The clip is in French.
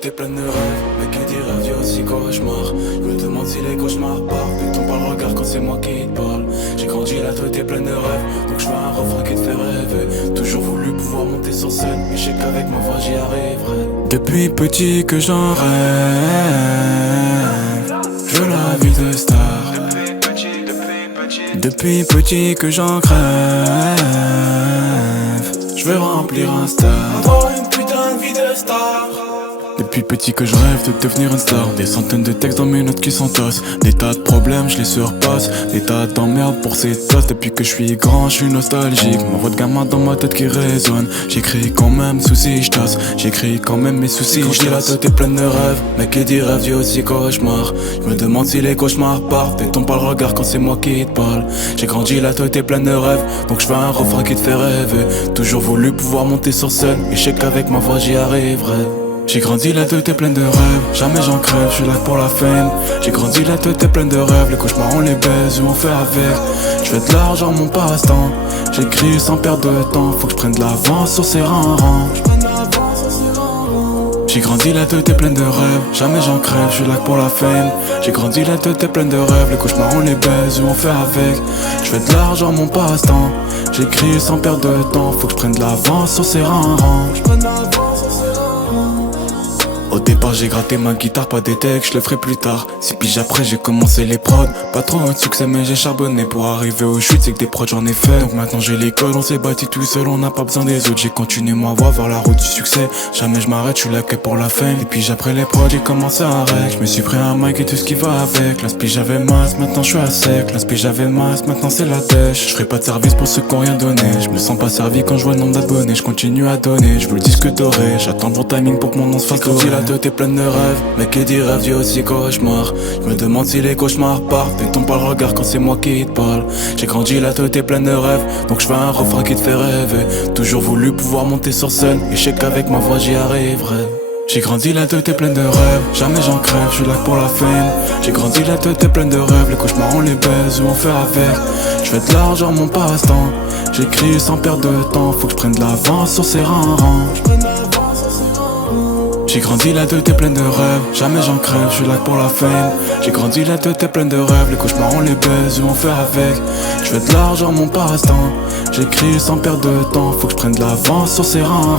tête est pleine de rêves, mais qui dit rêve dit aussi cauchemar. Je me demande si les cauchemars partent et ton pas le regard quand c'est moi qui te parle. J'ai grandi, la tête est pleine de rêves, donc je fais un refrain qui te fait rêver. Toujours voulu pouvoir monter sur scène, mais je sais qu'avec ma voix j'y arriverai. Depuis petit que j'en rêve, je veux la vie de star. Depuis petit que j'en crève, je veux remplir un stade, avoir une putain de vie de star. Depuis petit que je rêve de devenir une star. Des centaines de textes dans mes notes qui s'entassent. Des tas de problèmes, je les surpasse. Des tas d'emmerdes pour ces tasses. Depuis que je suis grand, je suis nostalgique. Ma voix de gamin dans ma tête qui résonne. J'écris quand même, soucis, je tasse. J'écris quand même mes soucis, je la tête est pleine de rêves. Mais qui dit rêve dit aussi cauchemar. Je me demande si les cauchemars partent et ton pas le regard quand c'est moi qui te parle. J'ai grandi, la tête est pleine de rêves, donc je fais un refrain qui te fait rêver. Toujours voulu pouvoir monter sur scène, et je sais qu'avec ma voix j'y arriverai. J'ai grandi, la tête est pleine de rêves, jamais j'en crève, je suis là pour la fame. J'ai grandi, la tête est pleine de rêves, les cauchemars on les baise ou on fait avec. Je fais de l'argent mon passe-temps, j'écris sans perdre de temps. Faut que je prenne de l'avance sur ces rangs. J'ai grandi, la tête est pleine de rêves, jamais j'en crève, je suis là pour la fame. J'ai grandi, la tête est pleine de rêves, les cauchemars on les baise ou on fait avec. Je fais de l'argent mon passe-temps, j'écris sans perdre de temps. Faut que je prenne de l'avance sur ces rangs. Au départ j'ai gratté ma guitare, pas des textes, je le ferai plus tard. 6 piges après j'ai commencé les prods. Pas trop de succès mais j'ai charbonné pour arriver aux chutes, c'est que des prods j'en ai fait. Donc maintenant j'ai l'école, on s'est bâti tout seul, on n'a pas besoin des autres. J'ai continué ma voie vers la route du succès. Jamais je m'arrête, je suis là que pour la fame. Et puis après les prods j'ai commencé à rec. Je me suis pris un mic et tout ce qui va avec. L'inspi j'avais masse, maintenant je suis à sec. L'inspi j'avais masse, maintenant c'est la dèche. Je ferai pas de service pour ceux qui ont rien donné. Je me sens pas servi quand je vois le nombre d'abonnés. Je continue à donner, je veux le disque doré. J'attends le bon timing pour que mon nom se fasse doré. La tête est pleine de rêves, mais qui dit rêve dit aussi cauchemar. Je me demande si les cauchemars partent et ton pas le regard quand c'est moi qui te parle. J'ai grandi, la tête est pleine de rêves, donc je fais un refrain qui te fait rêver. Toujours voulu pouvoir monter sur scène, et je sais qu'avec ma voix j'y arriverai. J'ai grandi, la tête est pleine de rêves, jamais j'en crève, je suis là pour la fame. J'ai grandi, la tête est pleine de rêves, les cauchemars on les baise ou on fait avec. Je fais de l'argent mon passe-temps, j'écris sans perdre de temps. Faut que je prenne de l'avance sur ces rangs. J'ai grandi, la tête est pleine de rêves, jamais j'en crève, je suis là pour la fame. J'ai grandi, la tête est pleine de rêves, les cauchemars on les baise ou on fait avec. Je fais de l'argent mon passe-temps, j'écris sans perdre de temps. Faut que je prenne de l'avance sur ces rangs.